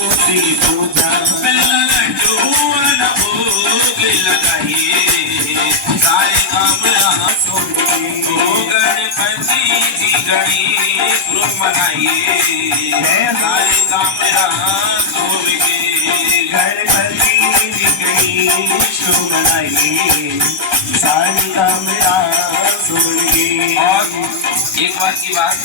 मूर्ति पूजा लड्डू भोग लगाइए सारे काम यहाँ सुनिए गणपति जी गणेश रूप मनाइए सारे काम यहाँ सुनिए गणपति जी गणेश रूप मनाइए सारे काम यहाँ सुनिए। और एक बार की बात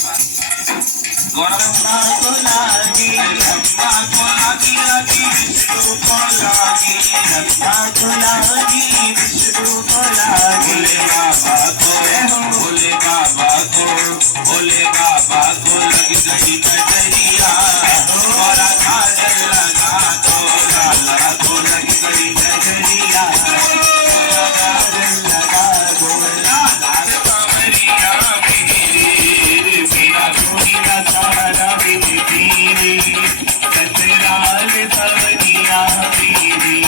गौरम्मा को लागी अम्मा को लागी विष्णु को लागी अम्मा को लागी विष्णु को लागी भोले बाबा को लगी गई कटरिया और काजल लगा तो लाला को लगी गई कटरिया काजल लगा दो लाला कमरिया मेरा दुनिया सारा मेरी कतराल सवनिया मेरी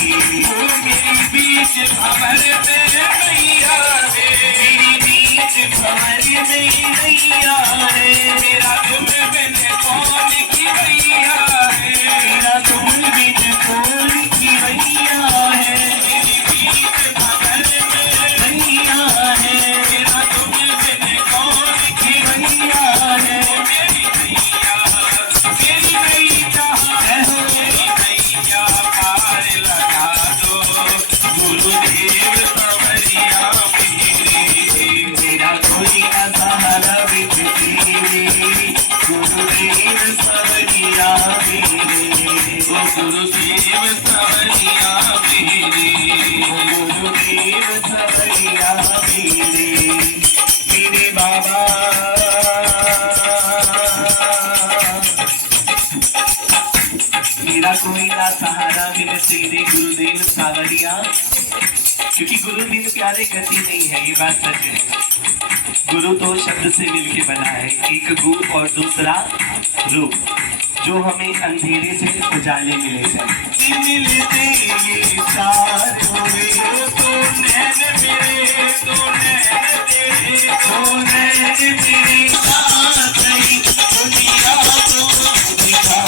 बीच भंवर में मैया रे मेरी बीच भंवर में मैया रे मेरा तुम बिन कौन की मैया है मेरा तुम बिन कौन की मैया है मेरी बीच भंवर में मैया है मेरा तुम बिन कौन की मैया है मेरी मैया पार लगा दो गुरुदेव सवरिया मेरा कोई न सहारा गुरुदेव सवरिया गुरुदेव सवरिया गुरुदेव सवरिया मेरे बाबा मेरा कोई ना सहारा मेरे तेरे गुरुदेव सावरिया क्योंकि गुरु बिन प्यारे गति नहीं है। ये बात सच है। गुरु तो शब्द से मिलके बना है, एक गुण और दूसरा रूप जो हमें अंधेरे से उजाले मिले जाए मिलते ये चारों तो नैन मेरे तो नैन तेरे तो नैन तेरे साथ ही दुनिया को दिखा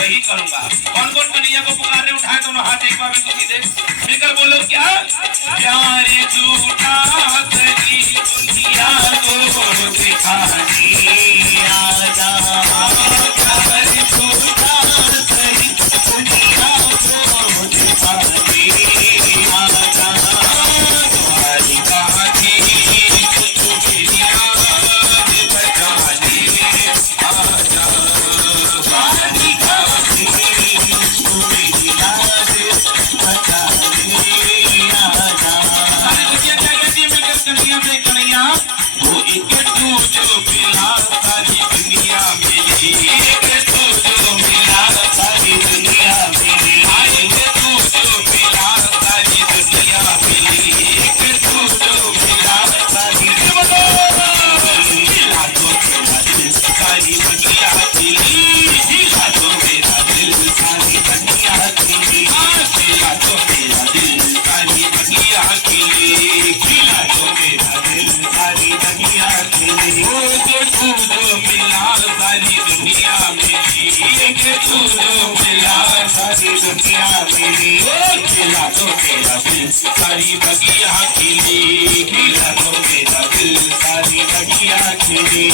वही करूंगा। कौन कौन कन्हैया को पुकार रहे उठाए दोनों हाथ एक बार में तो सीधे मिलकर बोलो क्या प्यारे झूठा सही दुनिया को दिखा दिया प्यारे झूठा सही दुनिया को दिखा दिया तुम्हारी काठी कुछ भी याद बचा ले आजा कन्हैया वो एक तू जो पिला सारी दुनिया मेरी एक तू जो पिला सारी दुनिया मेरी एक तू जो पिला सारी दुनिया मेरी एक तू जो पिला सारी पिला तो मेरा दिल सारी दुनिया मेरी पिला तो मेरा दिल सारी दुनिया मेरी पिला तो मेरा दिल सारी दुनिया मेरी पिला तो मेरा दिल सारी दुनिया मेरी वो जो तू मिला सारी दुनिया मेरी एक तू जो मिला सारी दुनिया मेरी खिला तो मेरा दिल सारी बगिया खिली खिला तो मेरा दिल सारी बगिया खिली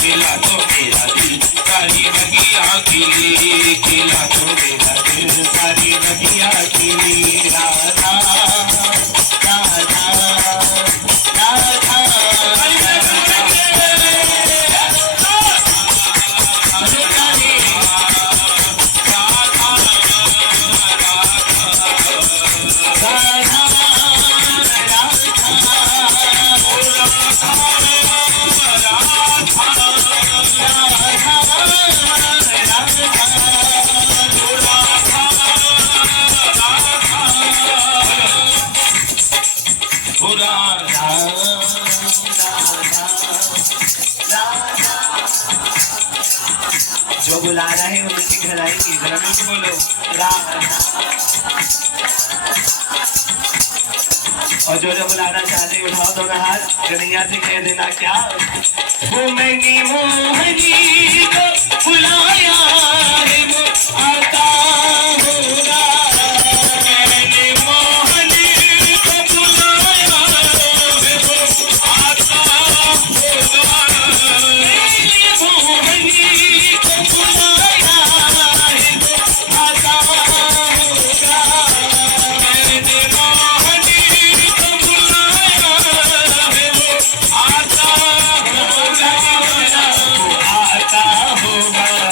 खिला तो मेरा दिल सारी बगिया खिली खिला तो मेरा दिल सारी बगिया खिली राधा राधा बोलो और जो बुलाना चाहते उठाओ दोनों हाथ, कन्हैया से कह देना क्या, वो महंगी मोहनी को बुलाया है वो आता होगा, मैंने मोहनी को बुलाया है वो आता होगा, मोहनी को बुलाया है वो आता होगा, मैंने मोहनी को बुलाया है वो आता होगा, आता होगा, आता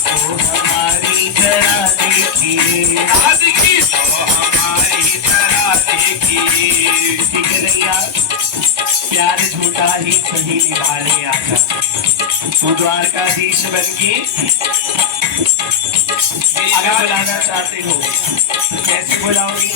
हमारी जरा देखिए, आज की तो हमारी तरह देखिए, ठीक है नैया, प्यार झूठा ही सही निभाने आजा, तू द्वारकाधीश बन के अगर बुलाना चाहते हो तो कैसे बुलाओगी,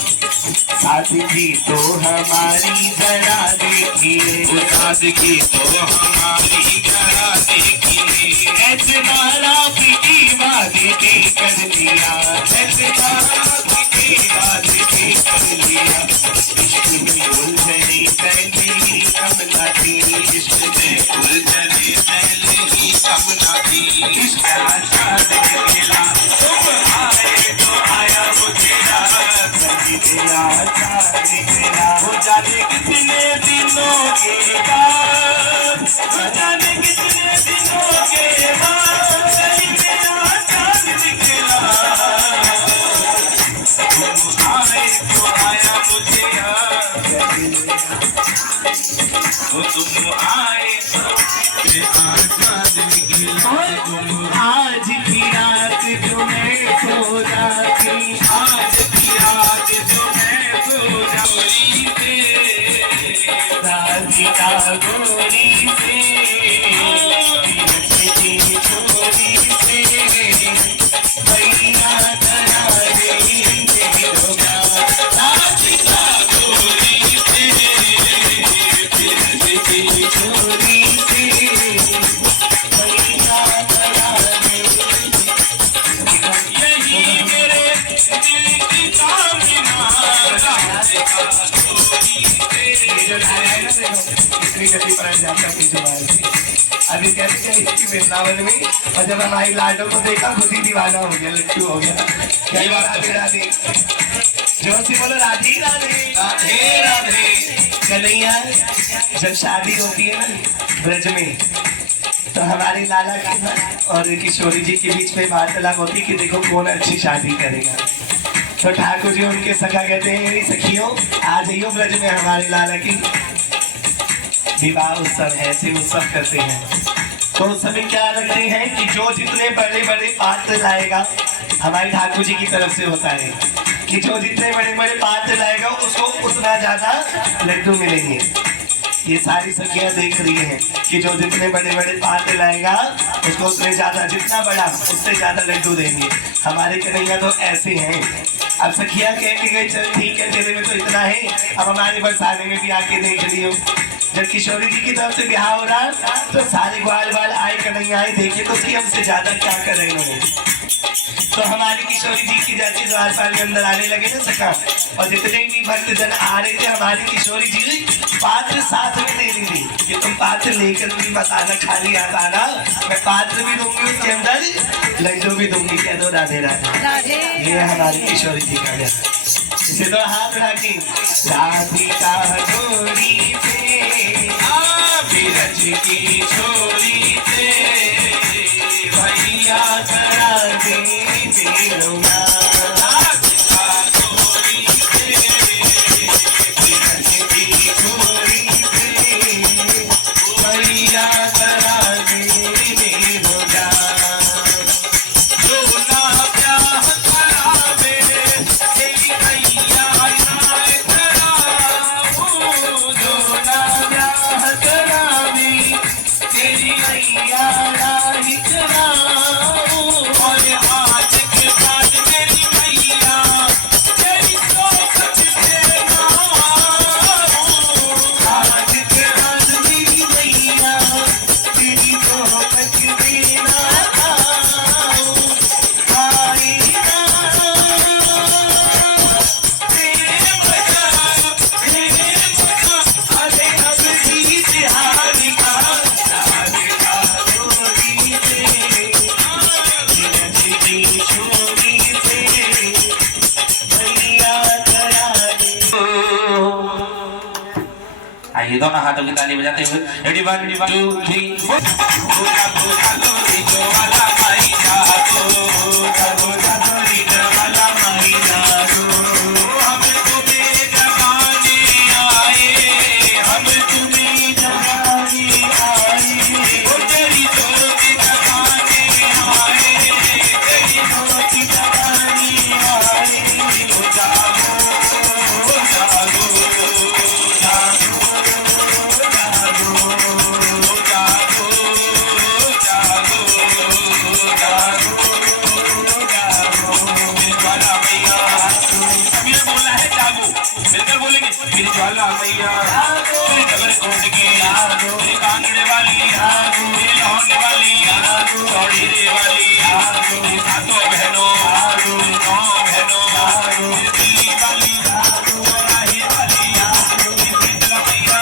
साथी जी तो हमारी जरा देखिए, आज की तो हमारी तरह देखिए, ऐसे मारा की वादे के कर लिया, ऐसे मारा की वादे के कर लिया, इश्क में उलझने पहले ही कमला थी, इश्क में उलझने पहले ही सपना थी, इश्क अच्छा निकला, तुम आए तो आया मुझे रात, निकला अच्छा निकला, वो जाने कितने दिनों के बाद, वो जाने कितने दिनों के बाद निकला अच्छा निकला, तुम आए तो आया मुझे याद, तुम आए तो मुझे आजाद निकला, तुम आज की रात जो मैं सो जाती, आज की रात जो मैं सो जाऊरी से, राधिका गोरी से, छोरी से, भैया करा देंगे होगा, राधिका गोरी से, छोरी से, भैया करा देंगे, यही मेरे दिल की कामना, राधिका गोरी से, इतनी गति पर जाता की जुबान से, अभी कहते हैं इसकी वृंदावन में, और जब हमारी लाडो को देखा खुद ही दीवाना हो गया, लट्टू हो गया, क्या राधे राधे, जोर से बोलो राधे राधे, राधे राधे, कन्हैया जब शादी होती है ना ब्रज में, तो हमारे लाला की और किशोरी जी के बीच में वार्तालाप होती है कि देखो कौन अच्छी शादी करेगा, तो ठाकुर जी उनके सखा कहते हैं मेरी सखियों आ जाइयो ब्रज में, हमारे लाला की विवाह उत्सव ऐसे उत्सव करते हैं, तो उस समय क्या रखते हैं कि जो जितने बड़े बड़े पात्र लाएगा, हमारे ठाकुर जी की तरफ से होता है कि जो जितने बड़े बड़े पात्र लाएगा उसको उतना ज्यादा लड्डू मिलेंगे, ये सारी सखियां देख रही हैं कि जो जितने बड़े बड़े पात्र लाएगा उसको उतने ज्यादा, जितना बड़ा उससे ज्यादा लड्डू देंगे, हमारे कन्हैया तो ऐसे हैं, अब सखिया कह के गई चल ठीक है तेरे में तो इतना है, अब हमारे बरसाने में भी आके देख लियो, जब किशोरी जी की तरफ से ब्याह हो रहा तो सारे ग्वाल वाल आए कन्हैया आए, देखिए तो उसकी हमसे ज्यादा क्या कर रहे हैं, तो हमारी किशोरी जी की जैसे द्वारपाल के अंदर आने लगे ना सखा, और जितने भी भक्त जन आ रहे थे हमारी किशोरी जी पात्र साथ में दे दी थी कि तुम पात्र लेकर भी मत आना, खाली आ आना, मैं पात्र भी दूंगी उसके अंदर लड्डू भी दूंगी, कह दो राधे राधे, ये हमारी किशोरी जी का सिद्धो हाथ राखी राधिका जोड़ी पे बिरज की छोरी से भैया करा दे बेरुना राधिका छोरी से बिरज की छोड़ी पे भैया करा दे बेरुना जो ना प्यार करावे तेरी मैया ना कराओ जो ना ब्याह करावे तेरी मैया राही कराओ और आज के बाद मेरी मैया तेरी सोच से आज के बाद मेरी मैया तेरी सोच देना आओ आएगा अरे अब भी तिहारी का राधिका जोड़ी से बिरज की छोड़ी से भैया करा दे आइए दोनों हाथों की ताली बजाते हुए रेडी 1 2 3 भोला भोला लोरी जो वाला भाई जातो भोला लोरी जो वाला भाई जातो हम तुम्हें जगाने आए हम तुम्हें जगाने आए ओ तेरी ज्योति जगाने आए तेरी ज्योति जगाने आए ओ जागो मिलकर बोलेंगे मेरी ज्वाला मैया मेरी डबर कोट की मेरी कांगड़े वाली मेरी लौंडे वाली चौड़ी रे वाली मेरी सातों बहनों मेरी नौ बहनों मेरी दिल्ली वाली चौराहे वाली मेरी शीतला मैया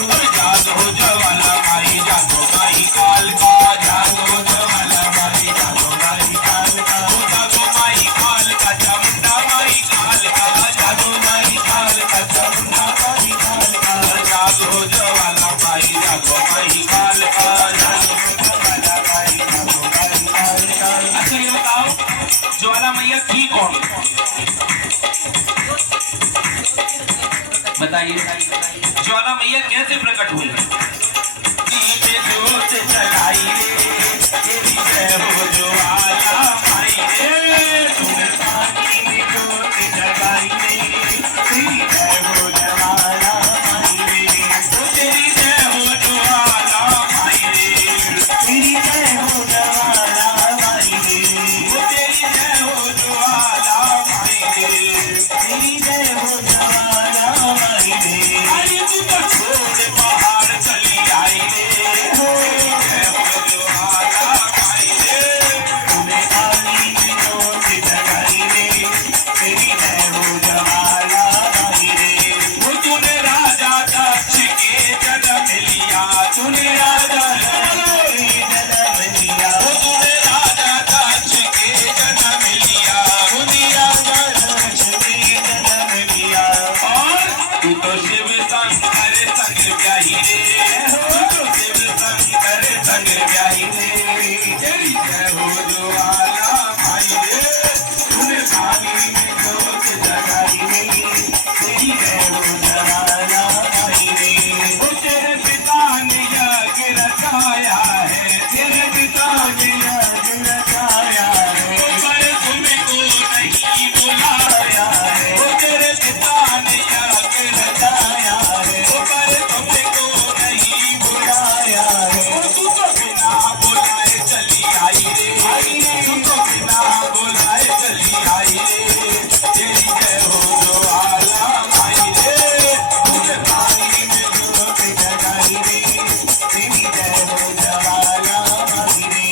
और जागो ज्वाला माई जागो माई काल का जागो ज्वाला माई जागो माई काल का जागो माई काल का चामुंडा माई काल का जागो माई काल का चामुंडा माई काल का जागो ज्वाला माई जागो माई काल का जागो ज्वाला माई जागो माई काल का। अच्छा ये बताओ ज्वाला मैया थी कौन? बताइए ज्वाला मैया कैसे प्रकट हुई? जोत जलाई रे तेरी जय हो ज्वाला माई रे तूने पानी में जोत जलाई रे तेरी जय हो ज्वाला माई रे ओ तेरी जय हो ज्वाला माई रे तेरी जय हो ज्वाला माई रे ओ तेरी जय हो ज्वाला माई रे तेरी जय हो ज्वाला माई रे अरे तू तो छोड़ पहाड़ चली आई रे जय हो ज्वाला माई रे तूने पानी में जोत जगाई रे तेरी जय हो ज्वाला माई रे वो तूने राजा दक्ष के जन्म लिया तूने राजा के जन्म लिया वो तूने राजा दक्ष के जन्म लिया तूने राजा लक्ष्मी जन्म लिया और तू तो शिव शंकर संग ब्याही रे तू तो शिव शंकर संग ब्याही रे तेरी जय हो ज्वाला माई रे तूने पानी में जोत जगाई रे तेरी जय हो ज्वाला माई रे वो तेरे पिता ने यज्ञ रचाया है तेरे पिता ने यज्ञ रचाया है पर तुमको नहीं बुलाया है वो तेरे पिता ने यज्ञ रचाया है पर तुमको नहीं बुलाया है तू तो बिना बुलाए चली आई रे तू तो बिना बुलाए चली आई रे तेरी जय हो ज्वाला माई रे तूने पानी में जोत जगाई रे तेरी जय हो ज्वाला माई रे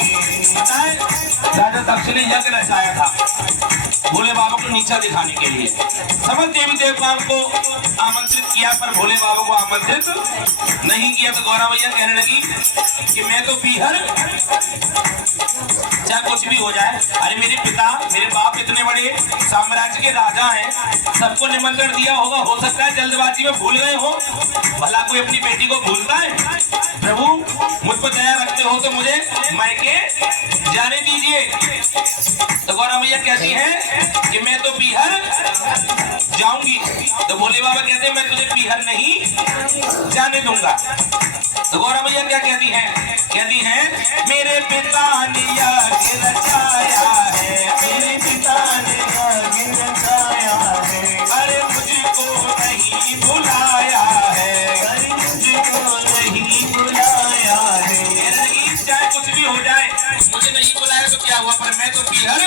राजा दक्ष ने यज्ञ रचाया था भोले बाबा को नीचा दिखाने के लिए समझ देवी देवताओं को आमंत्रित किया, पर भोले बाबा को आमंत्रित नहीं किया। तो गौरा मैया कहने लगी कि मैं तो पीहर, चाहे कुछ भी हो जाए, अरे मेरे पिता मेरे बाप इतने बड़े साम्राज्य के राजा हैं, सबको निमंत्रण दिया होगा, हो सकता है जल्दबाजी में भूल गए हो। भला कोई अपनी बेटी को भूलता है? प्रभु मुझ पर दया रखते हो तो मुझे मायके जाने दीजिए। तो गौरा मैया कहती है कि मैं तो पीहर जाऊंगी। तो भोले बाबा कहते हैं मैं तुझे पीहर नहीं जाने दूंगा। तो गौरा मैया क्या कहती है मेरे पिता ने आगे रचाया है, मेरे पिता ने आगे रचाया है, अरे मुझको नहीं बुलाया है, अरे मुझको नहीं बुलाया है। चाहे कुछ भी हो जाए, मुझे नहीं बुलाया तो क्या हुआ, पर मैं तो पीहर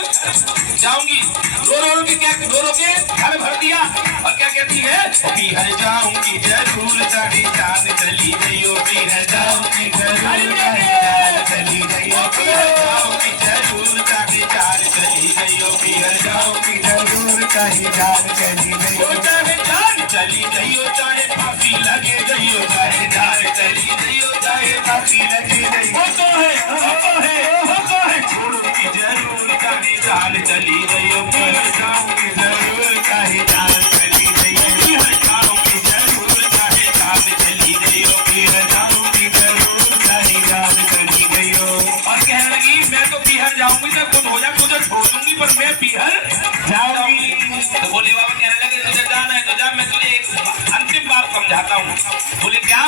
जाऊंगी। रो के घर भर दिया और क्या कहती है, पीहर जाऊंगी जरूर, चढ़ी चांद चली गई, पीहर जाऊंगी जरूर, चली गई, पीहर जाऊंगी जरूर, चढ़ी चांद चली गई, पीहर जाऊंगी जरूर, चढ़ी चांद चली गई, चाहे चांद चली गई, चाहे फांसी लगे गई, चाहे चांद चली गई, चाहे फांसी लगे गई, वो तो है छोड़ूंगी जरूर, चाहे चांद चली गई, पीहर जाऊंगी जरूर, चाहे चांद चली गई, पीहर जाऊंगी जरूर, चाहे चांद चली गई, पीहर जाऊंगी जरूर, चाहे चांद चली गई। और कहने लगी मैं तो पीहर जाऊंगी, तब कुछ हो जाए तुझे छोड़ दूंगी, पर मैं पीहर जाऊंगी। तो भोले बाबा कहने लगे तुझे जाना है तो जा, मैं तुझे एक अंतिम बात समझाता हूँ। बोले क्या?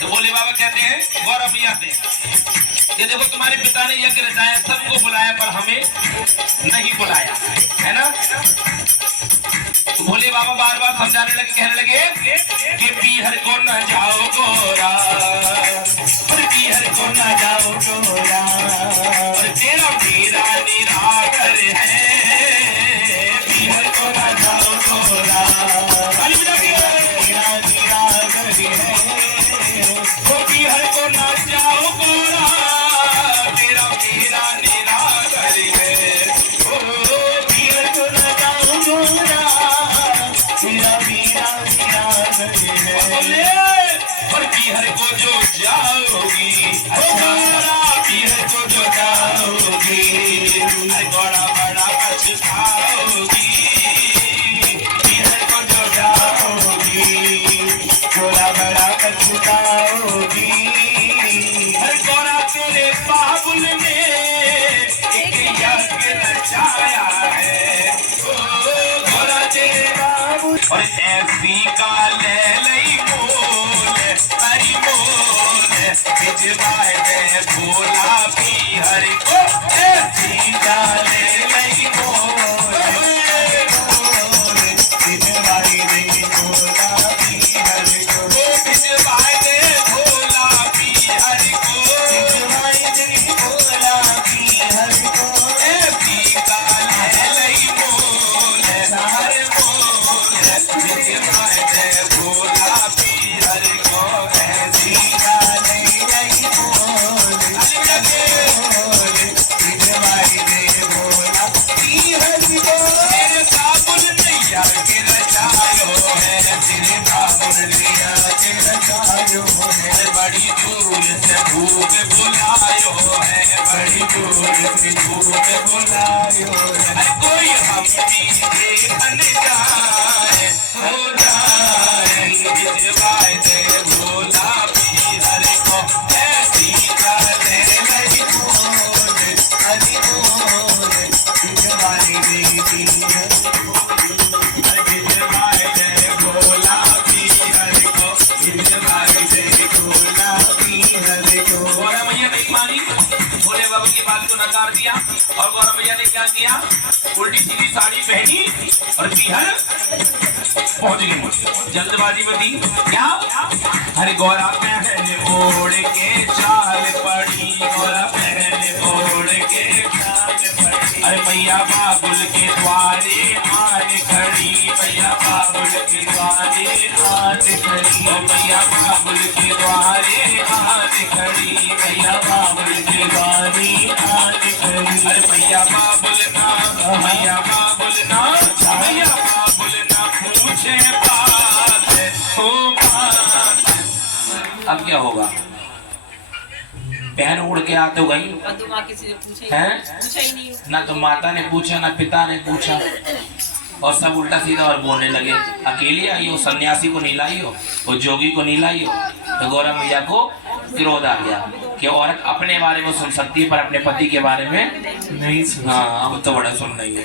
तो भोले बाबा कहते हैं गौरा मैया से ये देखो तुम्हारे पिता ने यज्ञ रचाया, सबको बुलाया, पर हमें नहीं बुलाया, है ना। तो भोले बाबा बार बार समझाने लगे, कहने लगे कि पीहर को न जाओ गोरा, पीहर को न जाओ गोरा, तेरा मेरा निराकर है, पीहर को न जाओ गोरा, मेरा निराकर है, तो पीहर को न जाओ गोरा, तेरा मेरा निराकर है, ओ पीहर को न जाओ गोरा, तेरा मेरा निराकर है। और पीहर को जो जाओगी, पीहर को जो जाओगी, बड़ा बड़ा पछताओगी, पीहर को जो जाओगी, बड़ा बड़ा पछताओगी। गौरा तेरे बाबुल ने एक यज्ञ रचाया है, गौरा तेरे बाबुल, और ऐसी का ले लई बोल, हरि बोल, भिजवाए दे भोला पीहर को, ऐसी का ले लई बोल, भिजवाए दे भोला पीहर को, भिजवाए दे भोला पीहर को, भिजवाए दे भोला पीहर को, ऐसी का ले लई बोल, हरि बोल, भिजवाए दे भोला पीहर को, ऐसी का ले लई बोल, भिजवाए दे भोला पीहर को। तेरे बाबुल नैया के रचायो है, तेरे बाबुल नैया के रचायो है, बड़ी दूर से भूख बुलायो है, बड़ी दूर से भूख बुलायो है, कोई हमनी देखन जाए हो जाए, भिजवाए दे भोला पीहर को, ऐसी का ले लई बोल, हरि बोल, भिजवाए दे पीहर, भिजवाए दे भोला पीहर को, भिजवाए दे भोला पीहर को। गौरा मैया नहीं मानी, भोले बाबा की बात को नकार दिया, और गौरा मैया ने क्या किया, उल्टी सीधी साड़ी पहनी और पीहर पहुंच गई, जल्दबाजी में थी क्या, अरे गौरा पहने ओढ़ के चाल पड़ी, गौरा पहने ओढ़ के चाल पड़ी, अरे मैया बाबुल के द्वारे आन खड़ी, मैया बाबुल के द्वारे आन खड़ी, मैया बाबुल के द्वारे आन खड़ी, मैया बाबुल के द्वारे आन खड़ी, अरे मैया बाबुल का, मैया बाबुल बोलना मैया बाबुल ना पूछे बात हो बात। अब क्या होगा? बहन उड़ के आ तो गई पूछा ही नहीं। ना तो माता ने पूछा ना पिता ने पूछा, और सब उल्टा सीधा और बोलने लगे। अकेली आई हो, सन्यासी को नहीं लाई हो, वो जोगी को नहीं लाई हो। तो गौरा मैया को क्रोध आ गया कि औरत अपने बारे में सुन सकती है पर अपने पति के बारे में नहीं सुन। हाँ, अब तो बड़ा सुन रही है।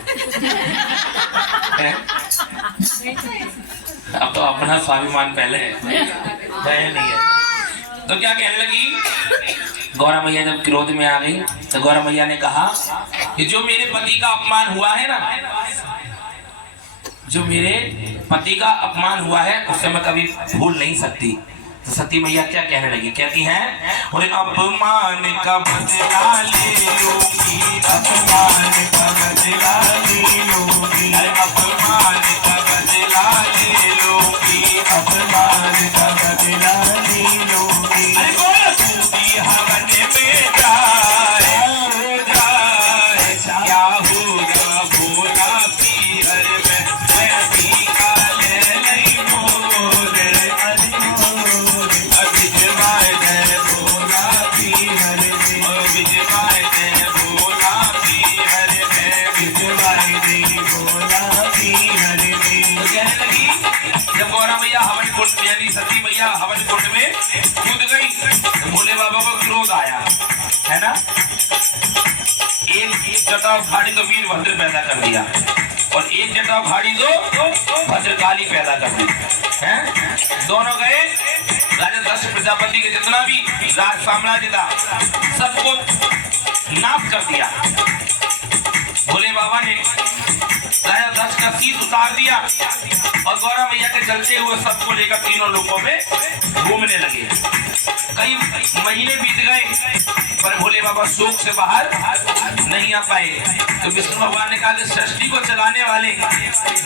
अब तो अपना स्वाभिमान पहले है नहीं है। तो क्या कहने लगी गौरा मैया? जब क्रोध में आ गई तो गौरा मैया ने कहा कि जो मेरे पति का अपमान हुआ है ना, जो मेरे पति का अपमान हुआ है उससे मैं कभी भूल नहीं सकती। तो सती मैया क्या कहने लगी? कहती हैं, और अपमान का बदला ले लूंगी, अपमान का बदला ले लूंगी, अपमान का बदला ले लूंगी, अपमान का बदला ले लूंगी। अरे बोल तूती हवन में जाए क्या होगा भोला पीहर में, ऐसी काले नहीं मोरे विजवाय जय भोला पीहर में, विजवाय जय भोला पीहर में, विजवाय जय भोला पीहर में। तो कहने लगी जब गौरा मैया हवन कुंड यानी सती मैया हवन कुंड में कूद गई तो भोले बाबा को क्रोध आया है ना। एक जटाव भाड़ी तो वीरभद्र पैदा कर दिया और एक जटाव भाड़ी तो भद्रकाली पैदा कर दी है। दोनों गए राजा दक्ष प्रजापति के जितना भी राज साम्राज्य था सबको नाश कर दिया। भोले बाबा ने राजा दक्ष का शीश उतार दिया और गौरा मैया के चलते हुए सबको लेकर तीनों लोगों में घूमने लगे। कई महीने बीत गए पर भोले बाबा शोक से बाहर नहीं आ पाए। तो विष्णु भगवान ने कहा कि सृष्टि को चलाने वाले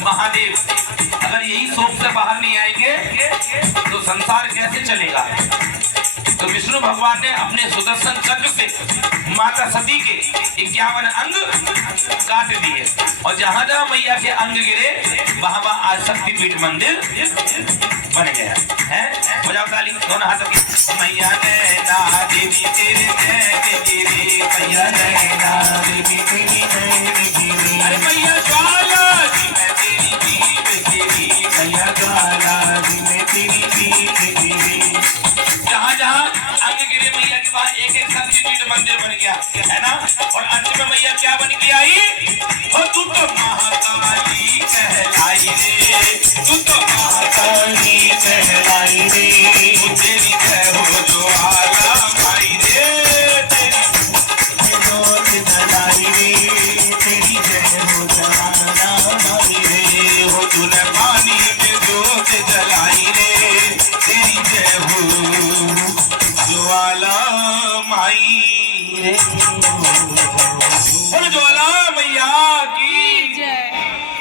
महादेव अगर यही शोक से बाहर नहीं आएंगे तो संसार कैसे चलेगा। तो विष्णु भगवान ने अपने सुदर्शन चक्र से माता सती के 51 अंग काट दिए और जहां जहां मैया के अंग गिरे वहां आज शक्तिपीठ मंदिर बन गया है। बजाओ ताली दोनों हाथों की। मैया नैना देवी तेरे नैन गिरे, मैया नैना देवी तेरी नैन गिरे, अरे मैया ज्वाला जी मैं तेरी जीव गिरी, मैया ज्वाला जी मैं तेरी जीव गिरी। जहाँ जहाँ अंग गिरे मैया के बाद एक एक शक्तिपीठ मंदिर बन गया है ना। और अंत में मैया क्या बन के आई? और तू तो महाकाली कहलाई रे, तू तो महाकाली कहलाई रे, तेरी जय हो ज्वाला माई रे, तेरी जोत जलाई रे, तेरी जय हो ज्वाला माई रे, हो तूने पानी में जोत जलाई रे, तेरी जय हो ज्वाला माई रे। और ज्वाला मैया की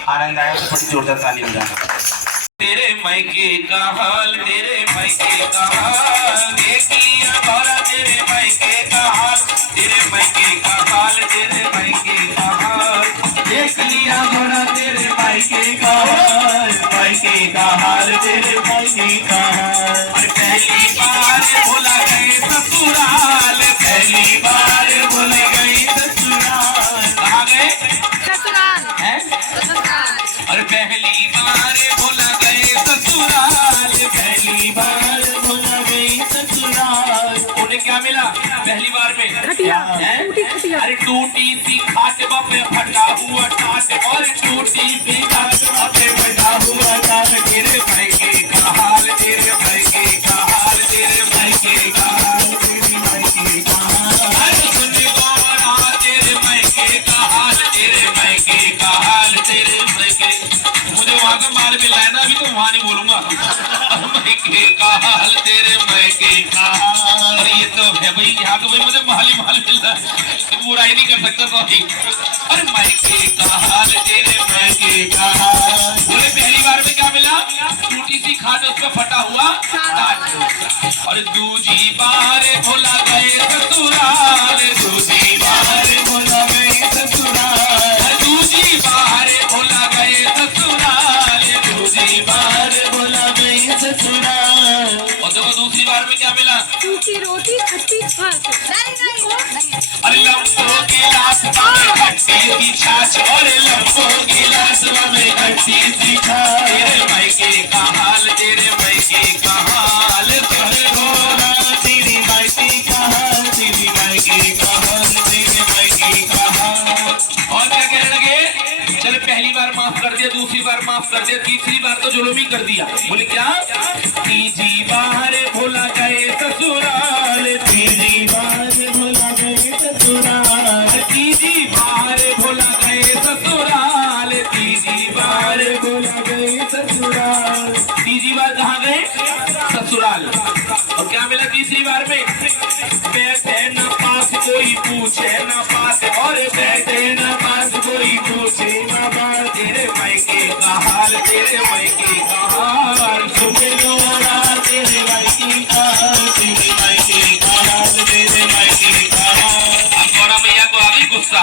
आनंद आया तो बड़ी जोरदार ताली बजाना। तेरे मायके का हाल, तेरे मायके का हाल देख लिया गौरा, तेरे मायके का हाल, तेरे मायके का हाल, तेरे मायके का हाल देख लिया गौरा, तेरे मायके का हाल, मायके का हाल, तेरे मायके का हाल। और पहली बार भोला गए ससुराल, पहली बार भोले गए ससुराल। कहाँ गए? ससुराल हैं? और पहली बार भोला गए ससुराल, पहली बार भोला गए ससुराल। उन्हें क्या मिला पहली बार में? अरे टूटी सी खाट पे फटा हुआ टाट, और टूटी सी खाट पे फटा हुआ टाट, तेरे मायके का हाल, तेरे मायके का हाल, तेरे मायके का हाल, तेरे मायके का हाल। अरे सुन गौरा तेरे मायके का हाल, तेरे मायके का हाल, तेरे मायके। मुझे वहां का माल मिल रहा है ना, अभी तो वहां नहीं बोलूंगा। मायके का हाल, तेरे मायके का हाल। अरे ये तो है भाई, यहाँ तो भाई मुझे माल मिल रहा है, बुराई नहीं कर सकता तो। अरे मायके का हाल, तेरे मायके का हाल। बोले पहली बार में क्या मिला? टूटी सी खाट उस पर फटा हुआ टाट। और दूजी बार भोला गए ससुराल, दूजी बार भोला गए ससुराल, दूजी बार भोला बार में क्या मिला? सूखी रोटी खट्टी छाछ। अरे लंबो गिलास में खट्टी सी छाछ, और लंबो गिलास में खट्टी सी छाछ। तेरे मायके का हाल, तेरे मायके का हाल, तेरे गोरा तेरी मायके का हाल, तेरी मायके का हाल, तेरे मायके का हाल। और क्या कहने लगे? चल पहली बार माफ कर दिया, दूसरी बार माफ कर दिया, तीसरी बार तो जुल्म ही कर दिया। बोले क्या? तीजी बार भुला गए ससुराल, तीजी बार भुला गए ससुराल, तीजी बार भुला गए ससुराल, तीजी बार भुला गए ससुराल। तीजी बार कहाँ गए? ससुराल। और क्या मिला तीसरी बार में? बैठे न पास कोई पूछे न पास, और बैठे न पास कोई पूछे न बात। तेरे मायके का हाल, तेरे मायके का हाल, सुबह गोरा तेरे मायके का हाल, तेरे मायके का हाल, तेरे मायके का हाल। अब गौरा भैया को आ गई गुस्सा।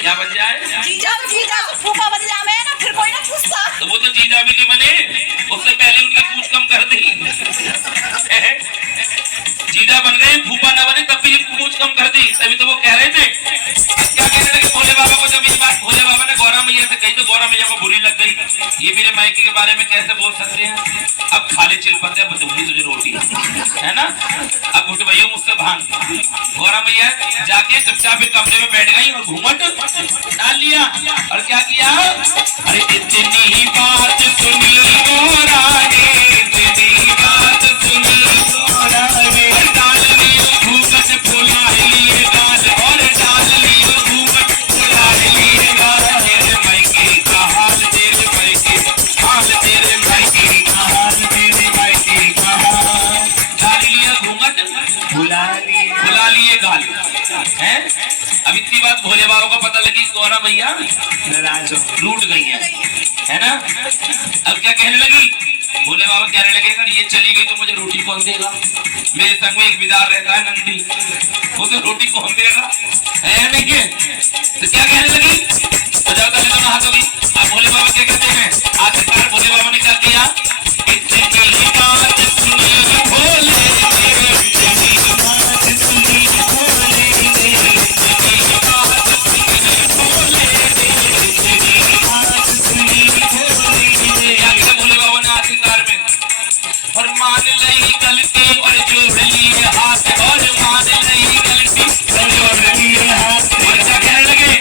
क्या बन जाए? तो वो तो जीजा भी नहीं बने, उससे पहले उनकी पूछ कम कर दी। जीजा बन गए, फूफा ना बने तब भी पूछ कम कर दी। तभी तो वो कह रहे थे। क्या कहने लगे भोले बाबा को? जब ये बात भोले बाबा ने गौरा मैया से कही तो गौरा मैया को बुरी लग गई। ये मेरे मायके के बारे में कैसे बोल सकते हैं? अब खाली चिलपते बदूंगी तुझे रोटी, है ना? अब उठ भैया मुझसे भाग। गौरा मैया जाके चुपचाप कमरे में बैठ गई और घूंघट डाल लिया। और क्या किया? अरे इतनी बात सुनी गौरा ने, इतनी बात सुनी गौरा ने, डाल ली घूंघट फुला लिए गाल, और डाल ली घूंघट फुला लिए गाल। तेरे मायके का हाल, तेरे मायके हाल, तेरे मायके का हाल, तेरे मायके का हाल। डाल लिया घूंघट फुला लिए गाल, है? अब इतनी बात भोले बाबा को पता लगी, गौरा भैया नाराज रूठ गई है ना? अब क्या कहने लगी? भोले बाबा कहने लगे अगर ये चली गई तो मुझे रोटी कौन देगा? मेरे संग में एक बिदार रहता है नंदी, वो तो रोटी कौन देगा? है नहीं है? तो क्या कहने लगी? तो जाओ तो नहा कभी। अब भोले बाबा क्या कहते हैं? आखिरकार भोले बाबा ने क्या किया? इतनी बात सुनी भोले, और मान ली गलती और जोड़ लिए हाथ, और मान ली गलती और जोड़ लिए हाथ। और क्या कहने लगे?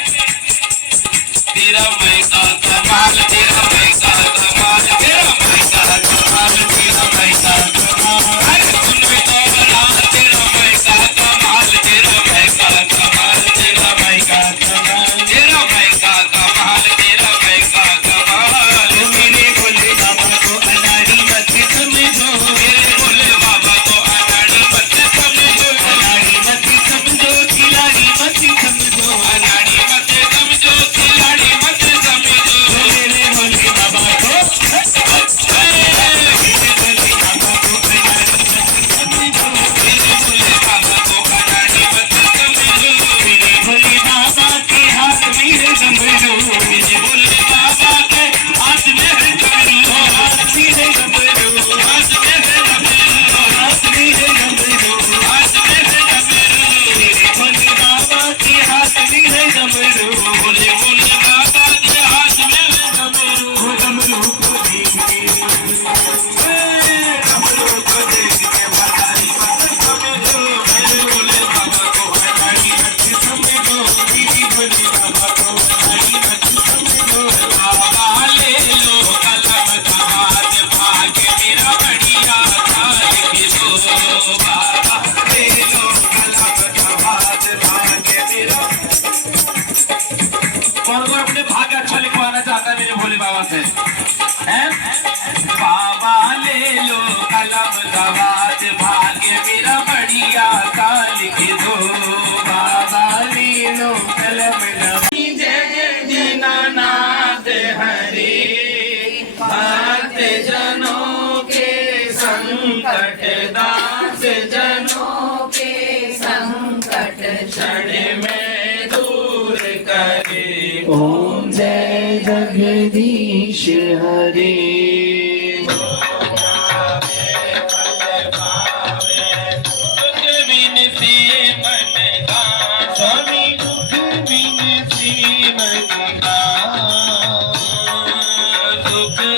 तेरा मायका कमाल, तेरा मायका कमाल, तेरा मायका कमाल, तेरा मायका कमाल। अरे सुन भी तो बड़ा, तेरा मायका कमाल, तेरा मायका कमाल, तेरा मायका कमाल, तेरा मायका कमाल, तेरा मायका कमाल। मेरे भोले बाबा को अनाड़ी मत समझो, मेरे भोले बाबा को अनाड़ी मत समझो, अनाड़ी मत समझो, खिलाड़ी मत समझो, अनाड़ी मत समझो, खिलाड़ी मत समझो। मेरे भोले बाबा को, मेरे भोले बाबा को अनाड़ी मत समझो, मेरे भोले बाबा को अनाड़ी मत समझो, मेरे भोले बाबा के हाथ में है डमरू, मेरे भोले बाबा के हाथ में है डमरू, हाथ में है डमरू, हाथ में है डमरू, हाथ में है डमरू, हाथ में है डमरू। मेरे भोले बाबा के हाथ में है डमरू, भोले भोले बाबा के हाथ में है डमरू। वो डमरू को देख के, डमरू को देख के बताई मत समझो, मेरे भोले बाबा को अनाड़ी मत समझो, मेरे भोले बाबा को अनाड़ी मत समझो। बाबा ले लो कलम दवात, भाग्य मेरा बढ़िया काल के दो। बाबा ले लो कलम दवात, भाग्य मेरा। कौन अपने भाग्य अच्छा लिखवाना चाहता है मेरे भोले बाबा से? हैं? बाबा ले लो कलम दवात, भाग्य मेरा बढ़िया काल के दो। बाबा ले लो कलम दवात। जय दीनानाथ हरे, भक्त जनों के संकट दास, जनों के संकट क्षण में दूर करे। ओम जय जगदीश हरे। लोग